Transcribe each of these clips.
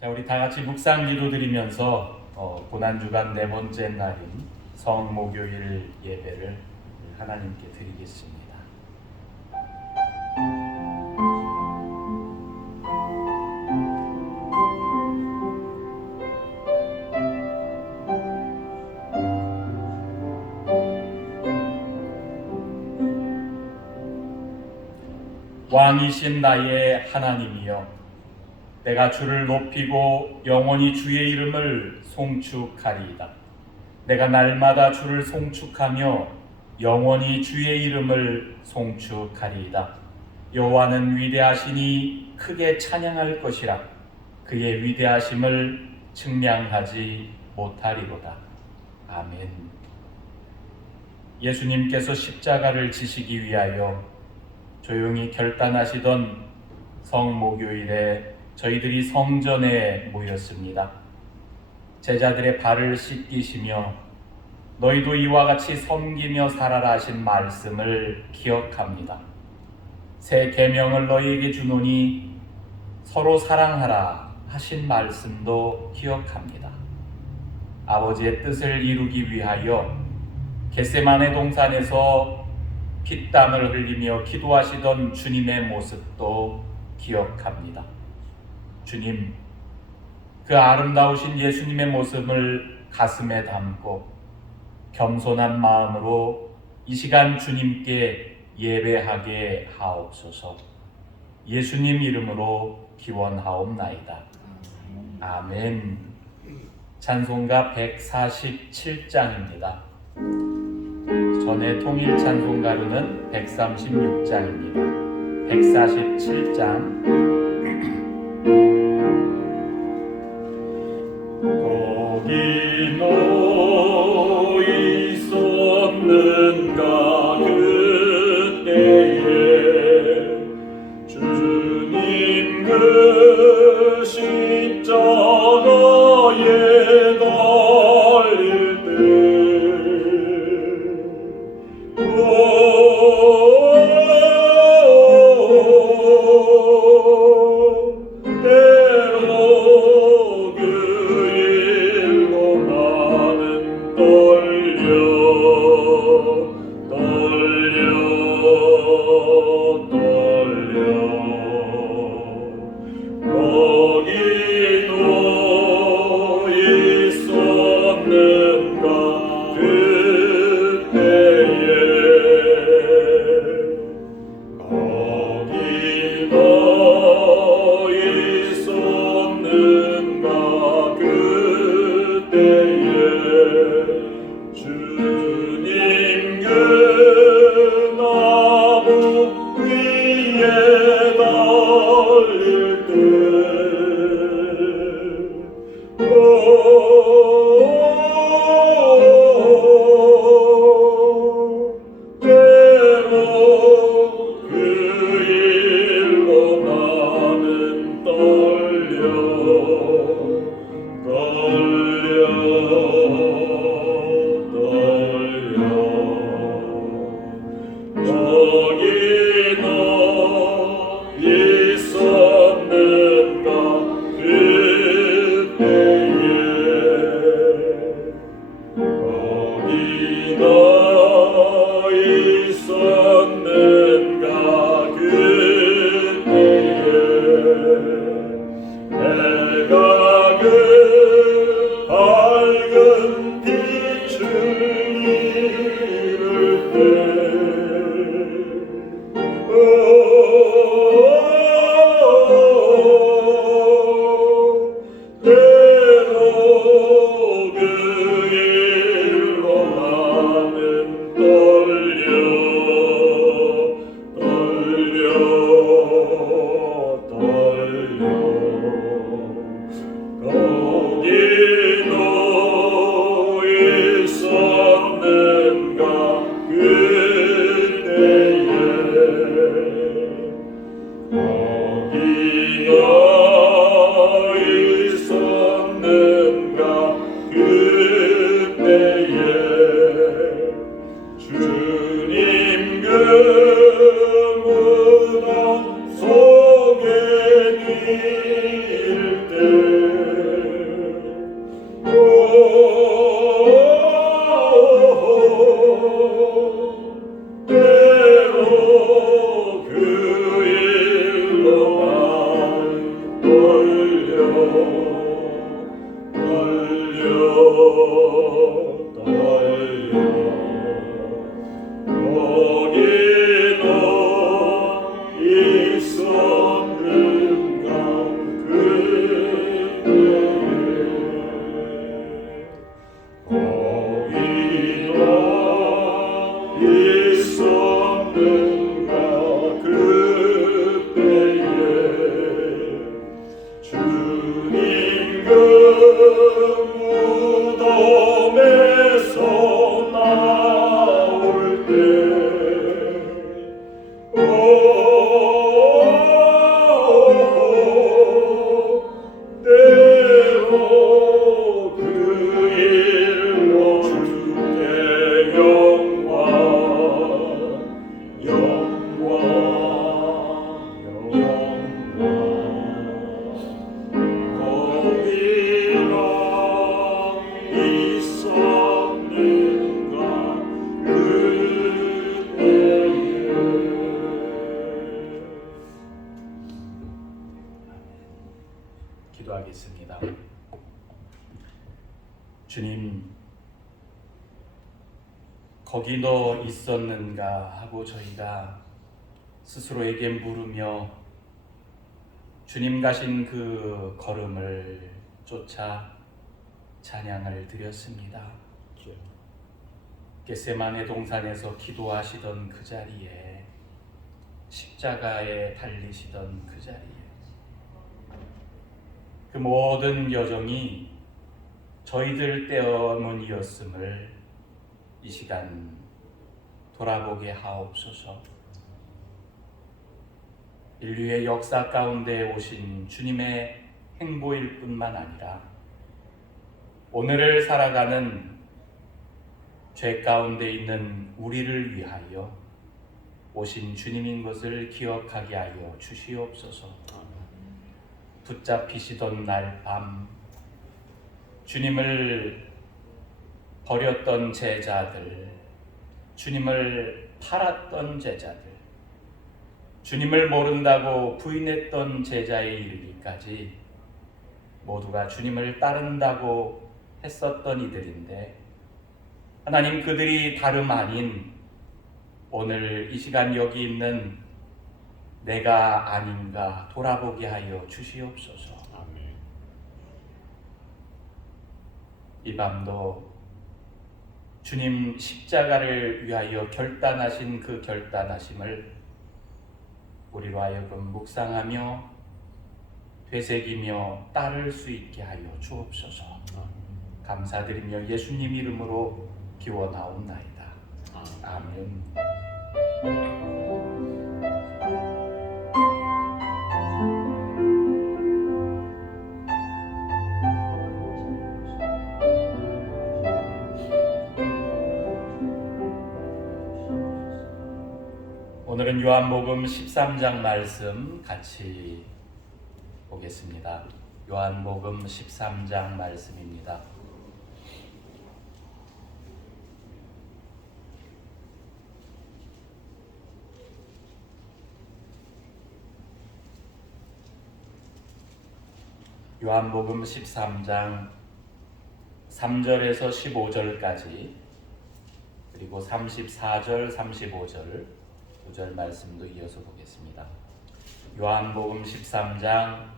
자, 우리 다 같이 묵상 기도드리면서 고난주간 네 번째 날인 성목요일 예배를 하나님께 드리겠습니다. 왕이신 나의 하나님이여, 내가 주를 높이고 영원히 주의 이름을 송축하리이다. 내가 날마다 주를 송축하며 영원히 주의 이름을 송축하리이다. 여호와는 위대하시니 크게 찬양할 것이라. 그의 위대하심을 측량하지 못하리로다. 아멘. 예수님께서 십자가를 지시기 위하여 조용히 결단하시던 성목요일에 저희들이 성전에 모였습니다. 제자들의 발을 씻기시며 너희도 이와 같이 섬기며 살아라 하신 말씀을 기억합니다. 새 계명을 너희에게 주노니 서로 사랑하라 하신 말씀도 기억합니다. 아버지의 뜻을 이루기 위하여 겟세마네 동산에서 피땀을 흘리며 기도하시던 주님의 모습도 기억합니다. 주님, 그 아름다우신 예수님의 모습을 가슴에 담고 겸손한 마음으로 이 시간 주님께 예배하게 하옵소서. 예수님 이름으로 기원하옵나이다. 아멘. 찬송가 147장입니다. 전에 통일 찬송가로는 136장입니다. 147장. 거기 너 있었는가 그때에 주님 그 십자가에 달릴 때 주님, 거기 너 있었는가 하고 저희가 스스로에게 물으며 주님 가신 그 걸음을 쫓아 찬양을 드렸습니다. 겟세마네 동산에서 기도하시던 그 자리에, 십자가에 달리시던 그 자리에, 그 모든 여정이 저희들 때문이었음을 이 시간 돌아보게 하옵소서. 인류의 역사 가운데 오신 주님의 행보일 뿐만 아니라 오늘을 살아가는 죄 가운데 있는 우리를 위하여 오신 주님인 것을 기억하게 하여 주시옵소서. 붙잡히시던 날 밤 주님을 버렸던 제자들, 주님을 팔았던 제자들, 주님을 모른다고 부인했던 제자에 이르기까지 모두가 주님을 따른다고 했었던 이들인데, 하나님, 그들이 다름 아닌 오늘 이 시간 여기 있는 내가 아닌가 돌아보게 하여 주시옵소서. 아멘. 이 밤도 주님 십자가를 위하여 결단하신 그 결단하심을 우리로 하여금 묵상하며 되새기며 따를 수 있게 하여 주옵소서. 감사드리며 예수님 이름으로 기원하옵나이다. 아멘. 오늘은 요한복음 13장 말씀 같이 보겠습니다. 요한복음 13장 말씀입니다. 요한복음 13장 3절에서 15절까지, 그리고 34절, 35절, 9절 말씀도 이어서 보겠습니다. 요한복음 13장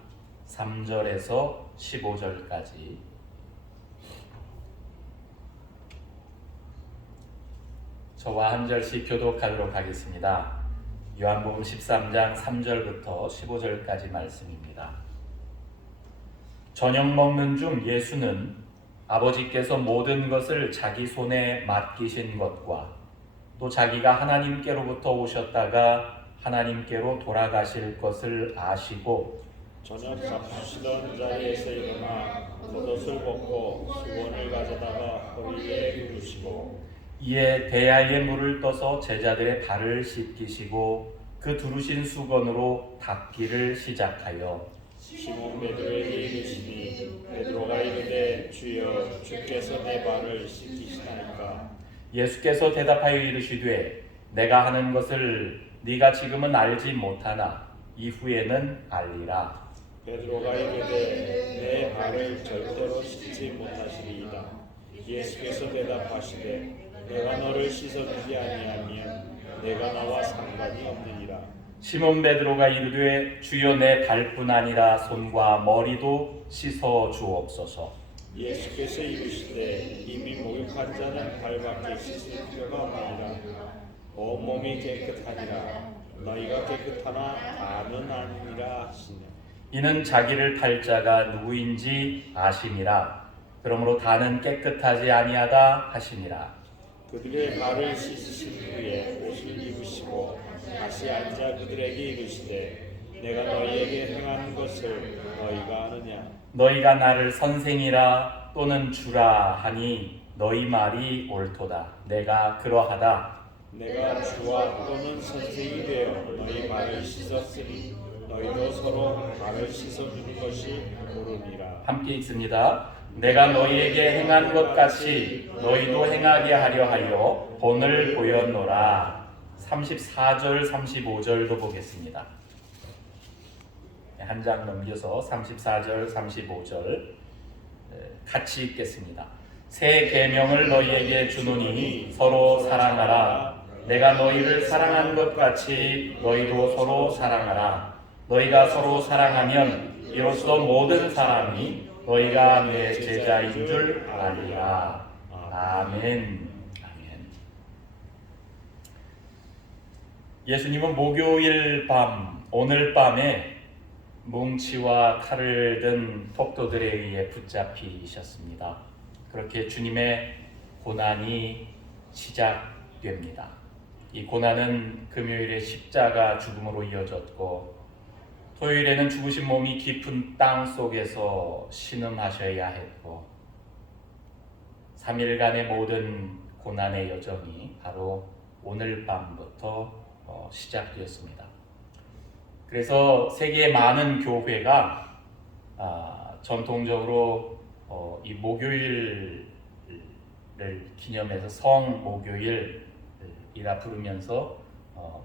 3절에서 15절까지. 저와 한 절씩 교독하도록 하겠습니다. 요한복음 13장 3절부터 15절까지 말씀입니다. 저녁 먹는 중 예수는 아버지께서 모든 것을 자기 손에 맡기신 것과 또 자기가 하나님께로부터 오셨다가 하나님께로 돌아가실 것을 아시고 저녁 잡수시던 자리에서 일어나 겉옷을 벗고 수건을 가져다가 허리에 두르시고 이에 대야에 물을 떠서 제자들의 발을 씻기시고 그 두르신 수건으로 닦기를 시작하여 시몬 베드로에게 이르시니 베드로가 이르되 주여 주께서 내 발을 씻기시나이까. 예수께서 대답하여 이르시되 내가 하는 것을 네가 지금은 알지 못하나 이후에는 알리라. 베드로가 이르되 내 발을 절대로 씻지 못하시리이다. 예수께서 대답하시되 내가 너를 씻어주지 아니하면 내가 나와 상관이 없느니라. 시몬 베드로가 이르되 주여 내 발뿐 아니라 손과 머리도 씻어 주옵소서. 예수께서 이르시되 이미 목욕한 자는 발밖에 씻을 필요가 없느니라. 온몸이 깨끗하니라. 너희가 깨끗하나 다는 아니니라 하시니. 이는 자기를 팔 자가 누구인지 아시니라. 그러므로 다는 깨끗하지 아니하다 하시니라. 그들의 발을 씻으신 후에 옷을 입으시고 다시 앉아 그들에게 이르시되 내가 너희에게 행한 것을 너희가 아느냐. 너희가 나를 선생이라 또는 주라 하니 너희 말이 옳도다. 내가 그러하다. 내가 주와 또는 선생이 되어 너희 발을 씻었으니 너희도 서로 발을 씻어주는 것이 옳으니라. 함께 읽습니다. 내가 너희에게 행한 것 같이 너희도 행하게 하려 하여 본을 보였노라. 34절, 35절도 보겠습니다. 한 장 넘겨서 34절, 35절 같이 읽겠습니다. 새 계명을 너희에게 주노니 서로 사랑하라. 내가 너희를 사랑한 것 같이 너희도 서로 사랑하라. 너희가 서로 사랑하면 이로써 모든 사람이 너희가 내 제자인 줄 알리라. 아멘. 아멘. 예수님은 목요일 밤, 오늘 밤에 뭉치와 칼을 든 폭도들에 의해 붙잡히셨습니다. 그렇게 주님의 고난이 시작됩니다. 이 고난은 금요일에 십자가 죽음으로 이어졌고, 토요일에는 죽으신 몸이 깊은 땅 속에서 신음하셔야 했고, 3일간의 모든 고난의 여정이 바로 오늘 밤부터 시작되었습니다. 그래서 세계의 많은 교회가 전통적으로 이 목요일을 기념해서 성목요일이라 부르면서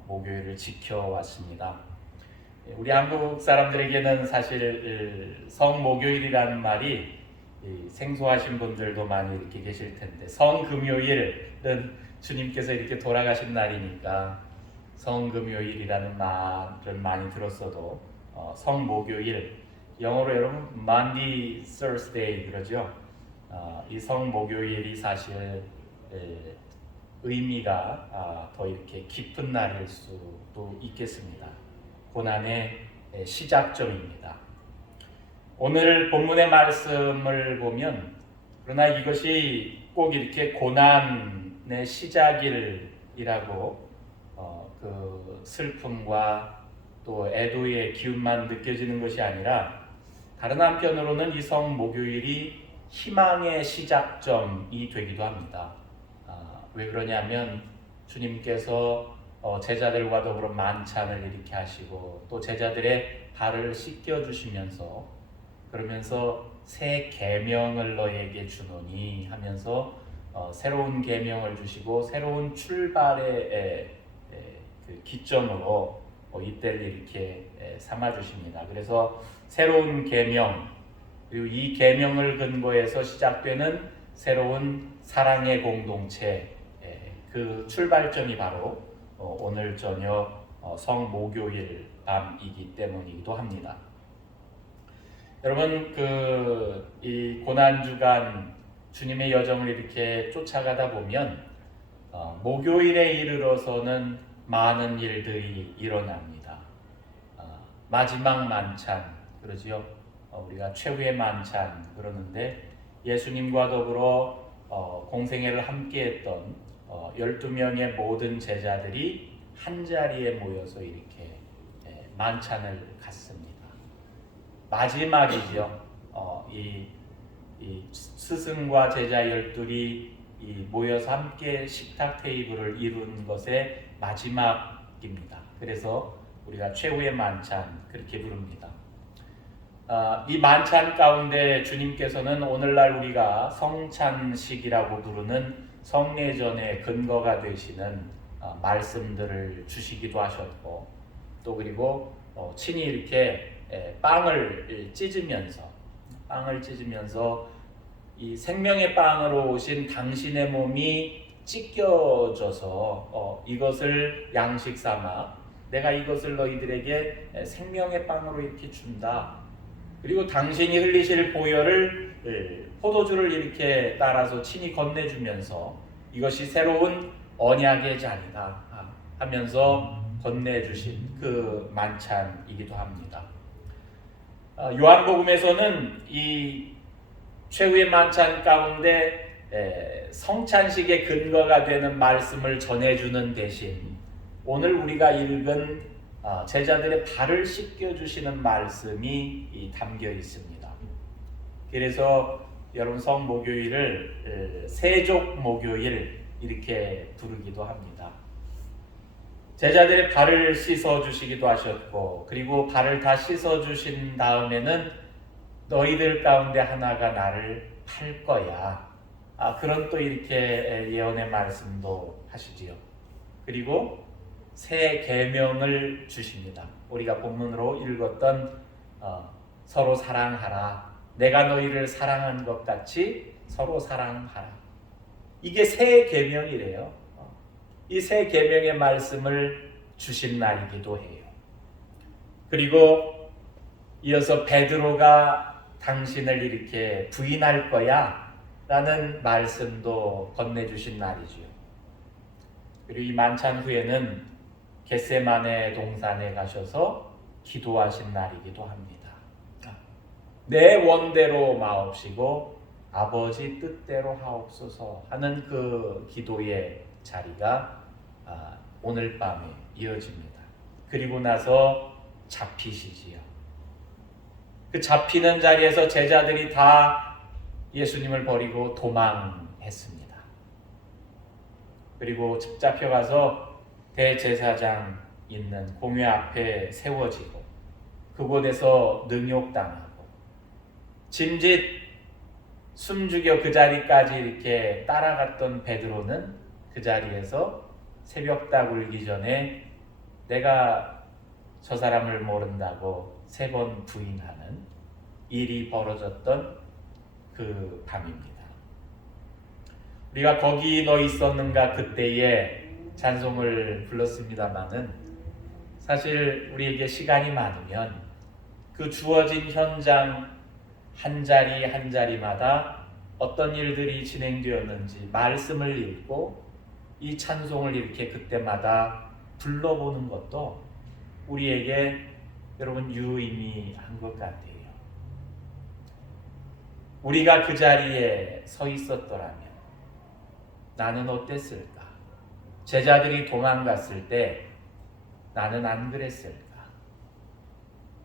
목요일을 지켜왔습니다. 우리 한국 사람들에게는 사실 성목요일이라는 말이 생소하신 분들도 많이 이렇게 계실 텐데, 성금요일은 주님께서 이렇게 돌아가신 날이니까 성금요일이라는 말을 많이 들었어도 성목요일, 영어로 여러분 Maundy Thursday 그러죠. 이 성목요일이 사실 의미가 더 이렇게 깊은 날일 수도 있겠습니다. 고난의 시작점입니다. 오늘 본문의 말씀을 보면, 그러나 이것이 꼭 이렇게 고난의 시작이라고 그 슬픔과 또 애도의 기운만 느껴지는 것이 아니라, 다른 한편으로는 이 성목요일이 희망의 시작점이 되기도 합니다. 왜 그러냐면 주님께서 제자들과 더불어 만찬을 이렇게 하시고, 또 제자들의 발을 씻겨 주시면서, 그러면서 새 계명을 너에게 주노니 하면서 새로운 계명을 주시고 새로운 출발의 그 기점으로 이때를 이렇게 삼아 주십니다. 그래서 새로운 계명, 그리고 이 계명을 근거해서 시작되는 새로운 사랑의 공동체, 그 출발점이 바로 오늘 저녁 성목요일 밤이기 때문이기도 합니다. 여러분, 이 고난 주간 주님의 여정을 이렇게 쫓아가다 보면 목요일에 이르러서는 많은 일들이 일어납니다. 마지막 만찬 그러지요. 우리가 최후의 만찬 그러는데, 예수님과 더불어 공생애를 함께했던 12명의 모든 제자들이 한 자리에 모여서 이렇게 만찬을 갖습니다. 마지막이죠. 이 스승과 제자 12이 모여서 함께 식탁 테이블을 이룬 것의 마지막입니다. 그래서 우리가 최후의 만찬 그렇게 부릅니다. 이 만찬 가운데 주님께서는 오늘날 우리가 성찬식이라고 부르는 성례전의 근거가 되시는 말씀들을 주시기도 하셨고, 또 그리고 친히 이렇게 빵을 찢으면서 이 생명의 빵으로 오신 당신의 몸이 찢겨져서 이것을 양식 삼아 내가 이것을 너희들에게 생명의 빵으로 이렇게 준다. 그리고 당신이 흘리실 보혈을 포도주를 이렇게 따라서 친히 건네주면서 이것이 새로운 언약의 잔이다 하면서 건네주신 그 만찬이기도 합니다. 요한복음에서는 이 최후의 만찬 가운데 성찬식의 근거가 되는 말씀을 전해주는 대신 오늘 우리가 읽은 제자들의 발을 씻겨주시는 말씀이 담겨 있습니다. 그래서 여러분 성목요일을 세족목요일 이렇게 부르기도 합니다. 제자들의 발을 씻어주시기도 하셨고, 그리고 발을 다 씻어주신 다음에는 너희들 가운데 하나가 나를 팔 거야. 그런 또 이렇게 예언의 말씀도 하시지요. 그리고 새 계명을 주십니다. 우리가 본문으로 읽었던 서로 사랑하라. 내가 너희를 사랑한 것 같이 서로 사랑하라. 이게 새 계명이래요. 이 새 계명의 말씀을 주신 날이기도 해요. 그리고 이어서 베드로가 당신을 이렇게 부인할 거야 라는 말씀도 건네주신 날이지요. 그리고 이 만찬 후에는 겟세마네 동산에 가셔서 기도하신 날이기도 합니다. 내 원대로 마옵시고 아버지 뜻대로 하옵소서 하는 그 기도의 자리가 오늘 밤에 이어집니다. 그리고 나서 잡히시지요. 그 잡히는 자리에서 제자들이 다 예수님을 버리고 도망했습니다. 그리고 잡혀가서 대제사장 있는 공회 앞에 세워지고 그곳에서 능욕당하고 짐짓 숨죽여 그 자리까지 이렇게 따라갔던 베드로는 그 자리에서 새벽딱 울기 전에 내가 저 사람을 모른다고 3번 부인하는 일이 벌어졌던 그 밤입니다. 우리가 거기 너 있었는가 그때에 찬송을 불렀습니다마는 사실 우리에게 시간이 많으면 그 주어진 현장 한 자리 한 자리마다 어떤 일들이 진행되었는지 말씀을 읽고 이 찬송을 이렇게 그때마다 불러보는 것도 우리에게 여러분 유의미한 것 같아요. 우리가 그 자리에 서 있었더라면 나는 어땠을까? 제자들이 도망갔을 때 나는 안 그랬을까?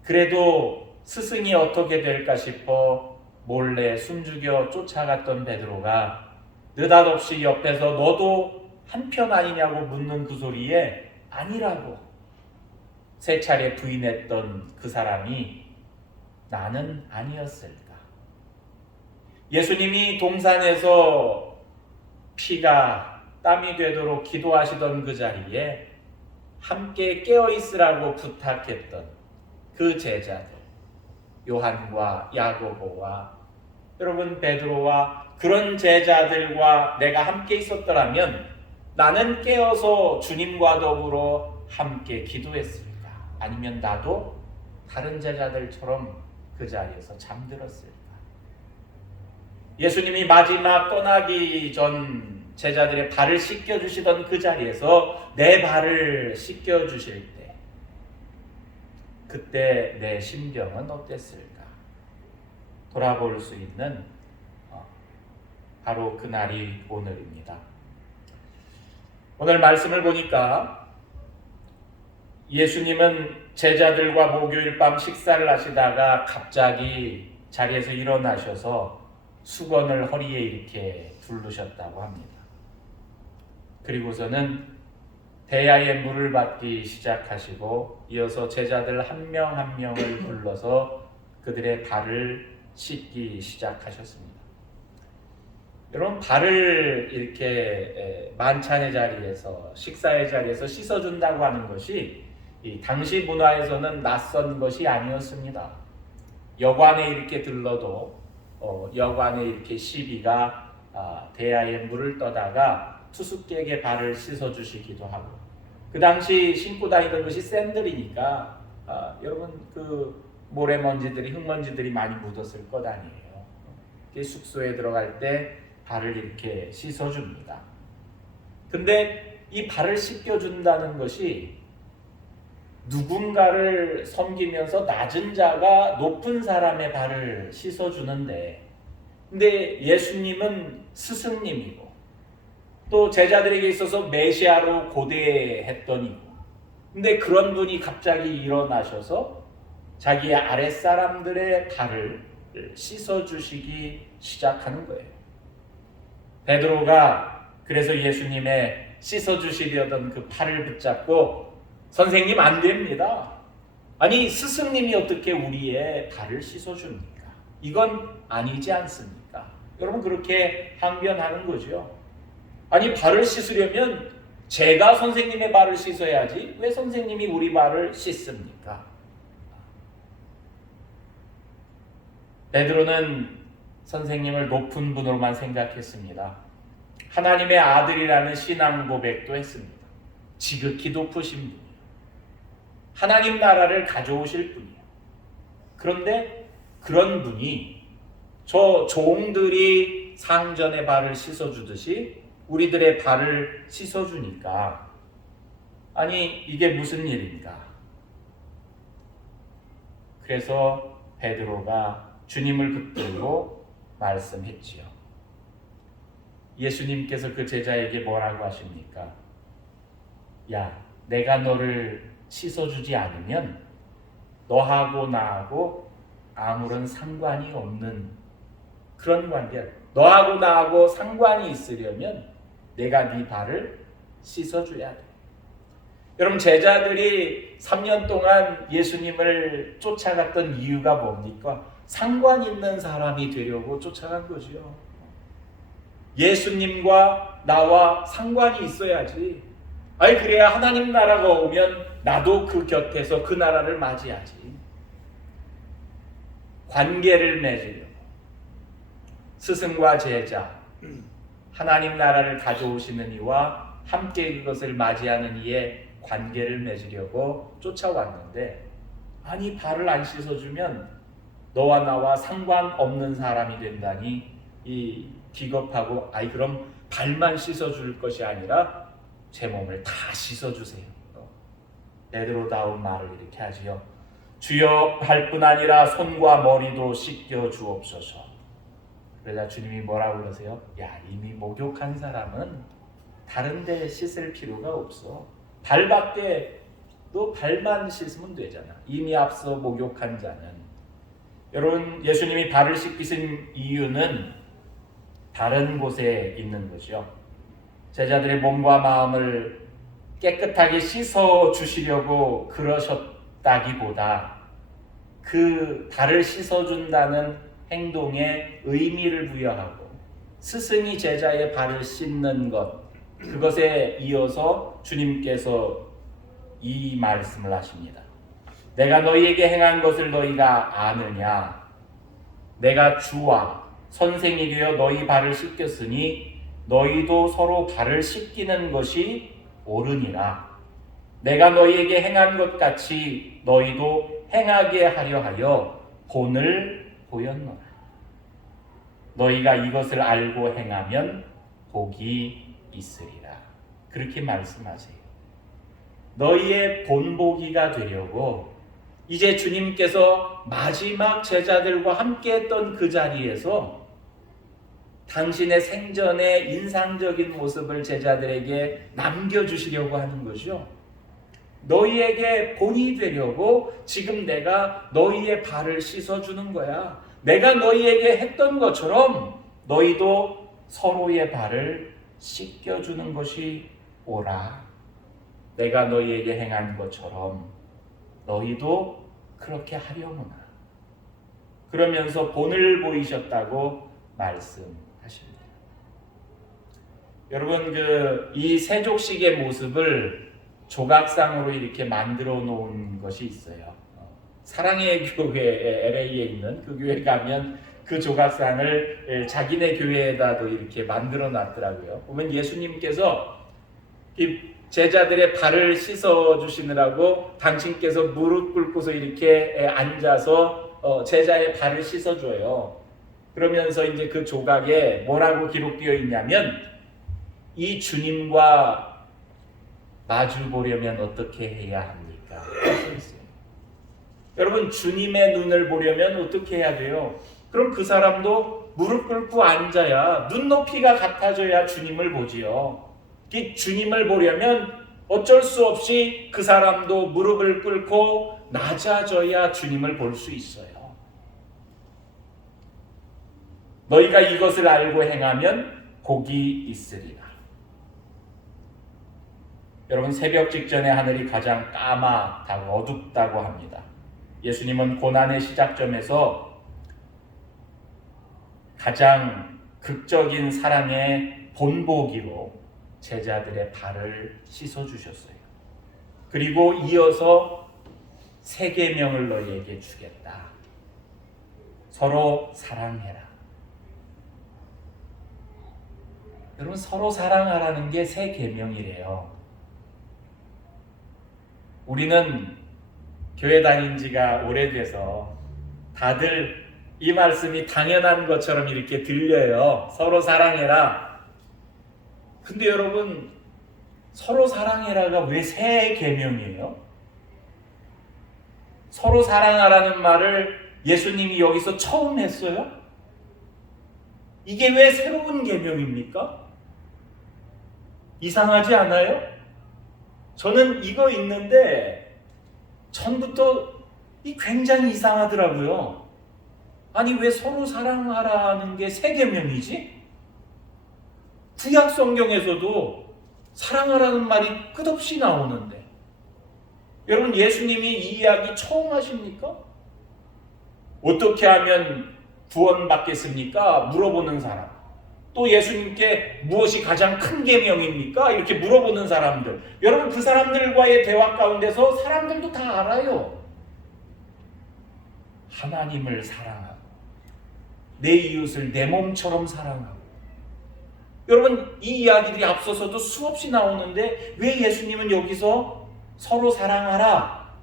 그래도 스승이 어떻게 될까 싶어 몰래 숨죽여 쫓아갔던 베드로가 느닷없이 옆에서 너도 한편 아니냐고 묻는 그 소리에 아니라고 3차례 부인했던 그 사람이 나는 아니었을까? 예수님이 동산에서 피가 땀이 되도록 기도하시던 그 자리에 함께 깨어있으라고 부탁했던 그 제자들 요한과 야고보와 여러분 베드로와 그런 제자들과 내가 함께 있었더라면 나는 깨어서 주님과 더불어 함께 기도했을까? 아니면 나도 다른 제자들처럼 그 자리에서 잠들었을까? 예수님이 마지막 떠나기 전 제자들의 발을 씻겨주시던 그 자리에서 내 발을 씻겨주실 때 그때 내 심정은 어땠을까? 돌아볼 수 있는 바로 그날이 오늘입니다. 오늘 말씀을 보니까 예수님은 제자들과 목요일 밤 식사를 하시다가 갑자기 자리에서 일어나셔서 수건을 허리에 이렇게 두르셨다고 합니다. 그리고서는 대야에 물을 받기 시작하시고 이어서 제자들 한 명 한 명을 불러서 그들의 발을 씻기 시작하셨습니다. 여러분 발을 이렇게 만찬의 자리에서 식사의 자리에서 씻어준다고 하는 것이 이 당시 문화에서는 낯선 것이 아니었습니다. 여관에 이렇게 들러도 여관에 이렇게 시비가 대야에 물을 떠다가 투숙객의 발을 씻어주시기도 하고 그 당시 신고 다니던 것이 샌들이니까 여러분 그 모래먼지들이 흙먼지들이 많이 묻었을 것 아니에요. 숙소에 들어갈 때 발을 이렇게 씻어줍니다. 근데 이 발을 씻겨준다는 것이 누군가를 섬기면서 낮은 자가 높은 사람의 발을 씻어주는데 근데 예수님은 스승님이고 또 제자들에게 있어서 메시아로 고대했던 이고 근데 그런 분이 갑자기 일어나셔서 자기의 아랫사람들의 발을 씻어주시기 시작하는 거예요. 베드로가 그래서 예수님의 씻어주시려던 그 팔을 붙잡고 선생님 안 됩니다. 아니 스승님이 어떻게 우리의 발을 씻어줍니까? 이건 아니지 않습니까? 여러분 그렇게 항변하는 거죠. 아니 발을 씻으려면 제가 선생님의 발을 씻어야지 왜 선생님이 우리 발을 씻습니까? 베드로는 선생님을 높은 분으로만 생각했습니다. 하나님의 아들이라는 신앙 고백도 했습니다. 지극히 높으신 분이에요. 하나님 나라를 가져오실 분이에요. 그런데 그런 분이 저 종들이 상전의 발을 씻어주듯이 우리들의 발을 씻어주니까, 아니 이게 무슨 일인가? 그래서 베드로가 주님을 붙들고 말씀했지요. 예수님께서 그 제자에게 뭐라고 하십니까? 야, 내가 너를 씻어주지 않으면 너하고 나하고 아무런 상관이 없는 그런 관계야. 너하고 나하고 상관이 있으려면 내가 네 발을 씻어줘야 돼. 여러분, 제자들이 3년 동안 예수님을 쫓아갔던 이유가 뭡니까? 상관 있는 사람이 되려고 쫓아간 거죠. 예수님과 나와 상관이 있어야지. 아니, 그래야 하나님 나라가 오면 나도 그 곁에서 그 나라를 맞이하지. 관계를 맺으려고 스승과 제자, 하나님 나라를 가져오시는 이와 함께 그것을 맞이하는 이의 관계를 맺으려고 쫓아왔는데, 아니 발을 안 씻어주면 너와 나와 상관없는 사람이 된다니 이 기겁하고, 아이 그럼 발만 씻어줄 것이 아니라 제 몸을 다 씻어주세요. 베드로다운 말을 이렇게 하지요. 주여 할 뿐 아니라 손과 머리도 씻겨 주옵소서. 그러자 주님이 뭐라고 그러세요? 야, 이미 목욕한 사람은 다른 데 씻을 필요가 없어. 발밖에 너 발만 씻으면 되잖아. 이미 앞서 목욕한 자는. 여러분, 예수님이 발을 씻기신 이유는 다른 곳에 있는 거죠. 제자들의 몸과 마음을 깨끗하게 씻어 주시려고 그러셨다기보다 그 발을 씻어준다는 행동에 의미를 부여하고 스승이 제자의 발을 씻는 것, 그것에 이어서 주님께서 이 말씀을 하십니다. 내가 너희에게 행한 것을 너희가 아느냐? 내가 주와 선생이 되어 너희 발을 씻겼으니 너희도 서로 발을 씻기는 것이 옳으니라. 내가 너희에게 행한 것 같이 너희도 행하게 하려 하여 본을 보였노라. 너희가 이것을 알고 행하면 복이 있으리라. 그렇게 말씀하세요. 너희의 본보기가 되려고 이제 주님께서 마지막 제자들과 함께 했던 그 자리에서 당신의 생전의 인상적인 모습을 제자들에게 남겨주시려고 하는 거죠. 너희에게 본이 되려고 지금 내가 너희의 발을 씻어주는 거야. 내가 너희에게 했던 것처럼 너희도 서로의 발을 씻겨주는 것이 옳아. 내가 너희에게 행한 것처럼 너희도 그렇게 하려무나. 그러면서 본을 보이셨다고 말씀하십니다. 여러분, 이 세족식의 모습을 조각상으로 이렇게 만들어 놓은 것이 있어요. 사랑의 교회, LA에 있는 그 교회 가면 그 조각상을 자기네 교회에다도 이렇게 만들어 놨더라고요. 보면 예수님께서 이 제자들의 발을 씻어 주시느라고 당신께서 무릎 꿇고서 이렇게 앉아서 제자의 발을 씻어 줘요. 그러면서 이제 그 조각에 뭐라고 기록되어 있냐면, 이 주님과 마주 보려면 어떻게 해야 합니까? 여러분, 주님의 눈을 보려면 어떻게 해야 돼요? 그럼 그 사람도 무릎 꿇고 앉아야, 눈높이가 같아져야 주님을 보지요. 이 주님을 보려면 어쩔 수 없이 그 사람도 무릎을 꿇고 낮아져야 주님을 볼 수 있어요. 너희가 이것을 알고 행하면 복이 있으리라. 여러분, 새벽 직전에 하늘이 가장 까맣다고 어둡다고 합니다. 예수님은 고난의 시작점에서 가장 극적인 사랑의 본보기로 제자들의 발을 씻어주셨어요. 그리고 이어서 세 계명을 너희에게 주겠다. 서로 사랑해라. 여러분, 서로 사랑하라는 게 새 계명이래요. 우리는 교회 다닌 지가 오래돼서 다들 이 말씀이 당연한 것처럼 이렇게 들려요. 서로 사랑해라. 근데 여러분, 서로 사랑해라가 왜 새 계명이에요? 서로 사랑하라는 말을 예수님이 여기서 처음 했어요? 이게 왜 새로운 계명입니까? 이상하지 않아요? 저는 이거 있는데 처음부터 굉장히 이상하더라고요. 아니, 왜 서로 사랑하라는 게 새 계명이지? 구약 성경에서도 사랑하라는 말이 끝없이 나오는데, 여러분, 예수님이 이 이야기 처음 하십니까? 어떻게 하면 구원받겠습니까? 물어보는 사람. 또 예수님께 무엇이 가장 큰 계명입니까? 이렇게 물어보는 사람들. 여러분, 그 사람들과의 대화 가운데서 사람들도 다 알아요. 하나님을 사랑하고 내 이웃을 내 몸처럼 사랑하고. 여러분, 이 이야기들이 앞서서도 수없이 나오는데 왜 예수님은 여기서 서로 사랑하라,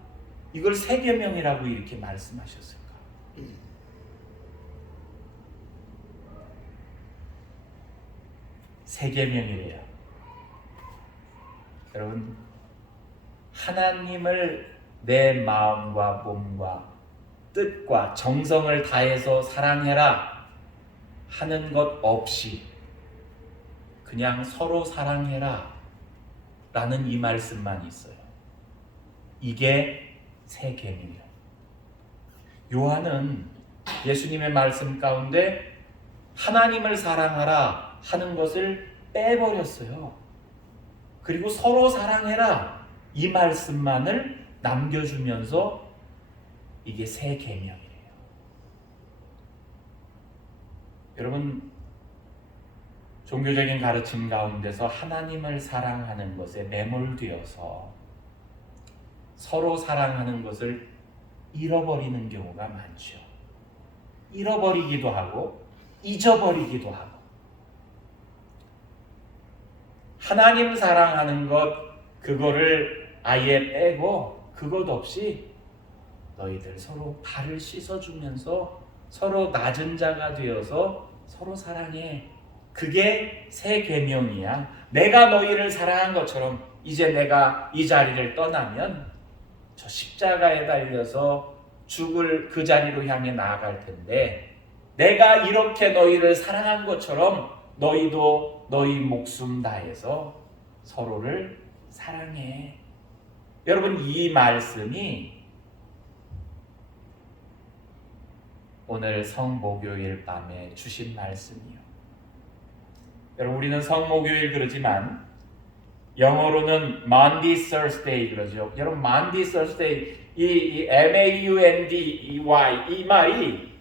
이걸 새 계명이라고 이렇게 말씀하셨을까? 새 계명이래요. 여러분, 하나님을 내 마음과 몸과 뜻과 정성을 다해서 사랑해라 하는 것 없이 그냥 서로 사랑해라 라는 이 말씀만 있어요. 이게 새 계명이에요. 요한은 예수님의 말씀 가운데 하나님을 사랑하라 하는 것을 빼버렸어요. 그리고 서로 사랑해라 이 말씀만을 남겨주면서 이게 새 계명이래요. 여러분, 종교적인 가르침 가운데서 하나님을 사랑하는 것에 매몰되어서 서로 사랑하는 것을 잃어버리는 경우가 많죠. 잃어버리기도 하고 잊어버리기도 하고. 하나님 사랑하는 것, 그거를 아예 빼고 그것 없이 너희들 서로 발을 씻어주면서 서로 낮은 자가 되어서 서로 사랑해. 그게 새 계명이야. 내가 너희를 사랑한 것처럼 이제 내가 이 자리를 떠나면 저 십자가에 달려서 죽을 그 자리로 향해 나아갈 텐데, 내가 이렇게 너희를 사랑한 것처럼 너희도 너희 목숨 다해서 서로를 사랑해. 여러분, 이 말씀이 오늘 성목요일 밤에 주신 말씀이요. 여러분, 우리는 성목요일 그러지만 영어로는 Maundy Thursday 그러죠. 여러분, Maundy Thursday, 이 M-A-U-N-D-E-Y 이 말이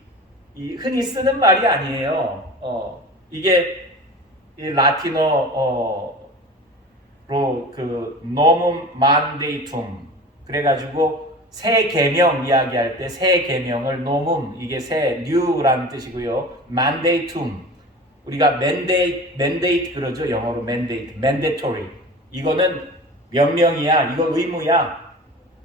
흔히 쓰는 말이 아니에요. 이게 이 라틴어로 그 Novum Mandatum, 그래가지고 새 계명 이야기할 때 새 계명을 Novum, 이게 새 new라는 뜻이고요. Mandatum, 우리가 mandate 그러죠. 영어로 mandatory. 이거는 명령이야. 이거 의무야.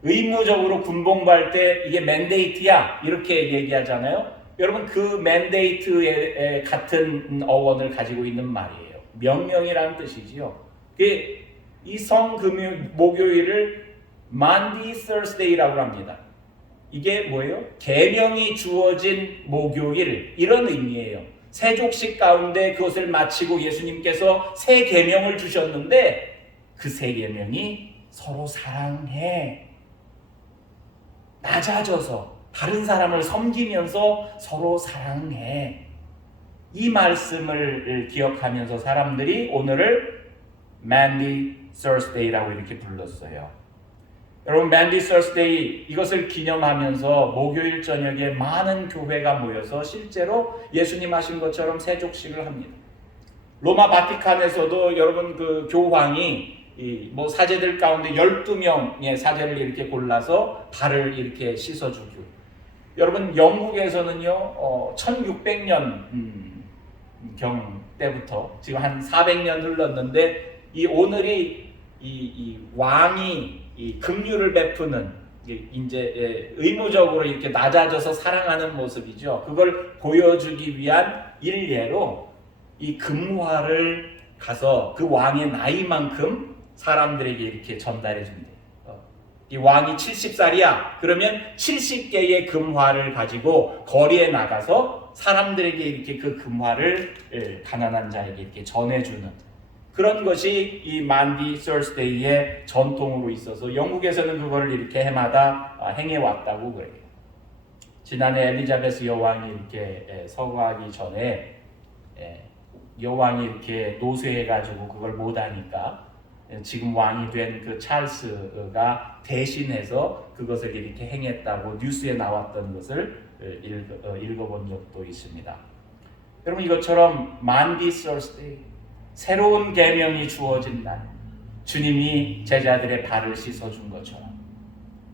의무적으로 군복무할 때 이게 mandate야. 이렇게 얘기하잖아요. 여러분, 그 mandate에 같은 어원을 가지고 있는 말이에요. 명령이라는 뜻이지요. 이 목요일을 Maundy Thursday라고 합니다. 이게 뭐예요? 계명이 주어진 목요일, 이런 의미예요. 세족식 가운데 그것을 마치고 예수님께서 새 계명을 주셨는데, 그 새 계명이 서로 사랑해. 낮아져서 다른 사람을 섬기면서 서로 사랑해. 이 말씀을 기억하면서 사람들이 오늘을 Maundy Thursday라고 이렇게 불렀어요. 여러분, Maundy Thursday, 이것을 기념하면서 목요일 저녁에 많은 교회가 모여서 실제로 예수님 하신 것처럼 세족식을 합니다. 로마 바티칸에서도 여러분, 그 교황이 뭐 사제들 가운데 12명의 사제를 이렇게 골라서 발을 이렇게 씻어주고, 여러분, 영국에서는요 1600년 때부터 지금 한 400년 흘렀는데 이 오늘이 이 왕이 이 긍휼을 베푸는 이제 의무적으로 이렇게 낮아져서 사랑하는 모습이죠. 그걸 보여주기 위한 일례로 이 금화를 가서 그 왕의 나이만큼 사람들에게 이렇게 전달해 준대요. 이 왕이 70살이야. 그러면 70개의 금화를 가지고 거리에 나가서 사람들에게 이렇게 그 금화를 가난한 자에게 이렇게 전해주는 그런 것이 이 만디 서스데이의 전통으로 있어서 영국에서는 그걸 이렇게 해마다 행해왔다고 그래요. 지난해 엘리자베스 여왕이 이렇게 서거하기 전에 여왕이 이렇게 노쇠해가지고 그걸 못하니까 지금 왕이 된 그 찰스가 대신해서 그것을 이렇게 행했다고 뉴스에 나왔던 것을 읽어본 적도 있습니다. 여러분 이것처럼 만디 서스데이 새로운 계명이 주어진 날 주님이 제자들의 발을 씻어준 것처럼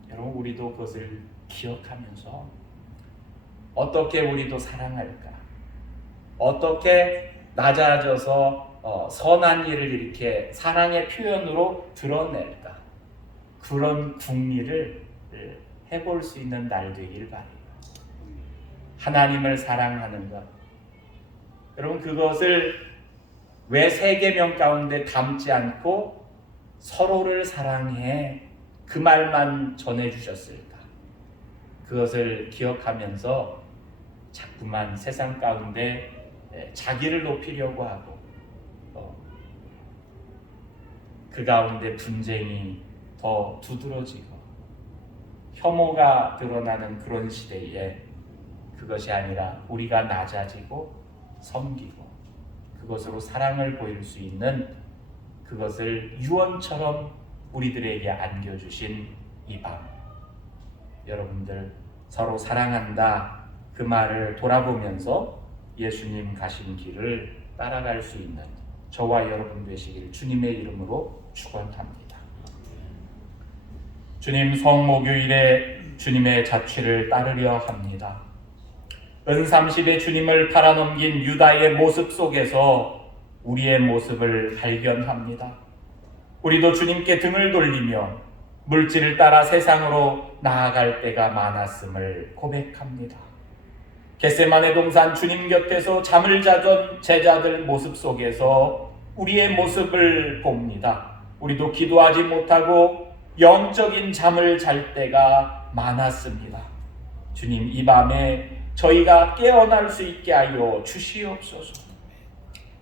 여러분 우리도 그것을 기억하면서 어떻게 우리도 사랑할까? 어떻게 낮아져서 선한 일을 이렇게 사랑의 표현으로 드러낼까? 그런 궁리를 해볼 수 있는 날 되길 바라요. 하나님을 사랑하는 것. 여러분 그것을 왜 세 계명 가운데 담지 않고 서로를 사랑해 그 말만 전해주셨을까? 그것을 기억하면서 자꾸만 세상 가운데 자기를 높이려고 하고 그 가운데 분쟁이 더 두드러지고 혐오가 드러나는 그런 시대에 그것이 아니라 우리가 낮아지고 섬기고 그것으로 사랑을 보일 수 있는 그것을 유언처럼 우리들에게 안겨주신 이 밤 여러분들 서로 사랑한다 그 말을 돌아보면서 예수님 가신 길을 따라갈 수 있는 저와 여러분 되시길 주님의 이름으로 축원합니다. 주님 성목요일에 주님의 자취를 따르려 합니다. 은30에 주님을 팔아넘긴 유다의 모습 속에서 우리의 모습을 발견합니다. 우리도 주님께 등을 돌리며 물질을 따라 세상으로 나아갈 때가 많았음을 고백합니다. 겟세마네 동산 주님 곁에서 잠을 자던 제자들 모습 속에서 우리의 모습을 봅니다. 우리도 기도하지 못하고 영적인 잠을 잘 때가 많았습니다. 주님 이 밤에 저희가 깨어날 수 있게 하여 주시옵소서.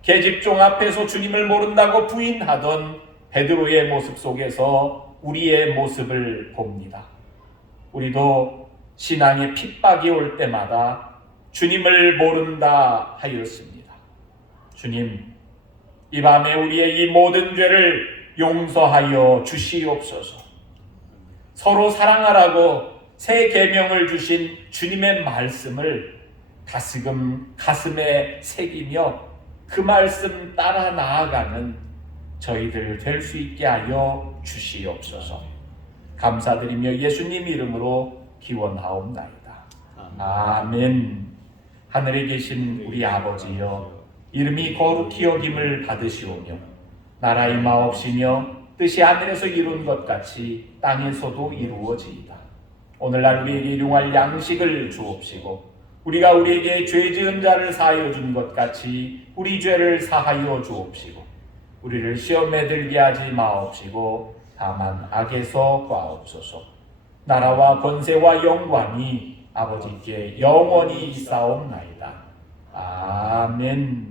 계집종 앞에서 주님을 모른다고 부인하던 베드로의 모습 속에서 우리의 모습을 봅니다. 우리도 신앙의 핍박이 올 때마다 주님을 모른다 하였습니다. 주님, 이 밤에 우리의 이 모든 죄를 용서하여 주시옵소서. 서로 사랑하라고 새 계명을 주신 주님의 말씀을 다시금 가슴에 새기며 그 말씀 따라 나아가는 저희들 될 수 있게 하여 주시옵소서. 감사드리며 예수님 이름으로 기원하옵나이다. 아멘. 하늘에 계신 우리 아버지여, 이름이 거룩히 여김을 받으시오며 나라의 마옵시며 뜻이 하늘에서 이룬 것 같이 땅에서도 이루어지이다. 오늘날 우리에게 일용할 양식을 주옵시고 우리가 우리에게 죄 지은 자를 사하여 준 것 같이 우리 죄를 사하여 주옵시고 우리를 시험에 들게 하지 마옵시고 다만 악에서 구하옵소서. 나라와 권세와 영광이 아버지께 영원히 있사옵나이다. 아멘.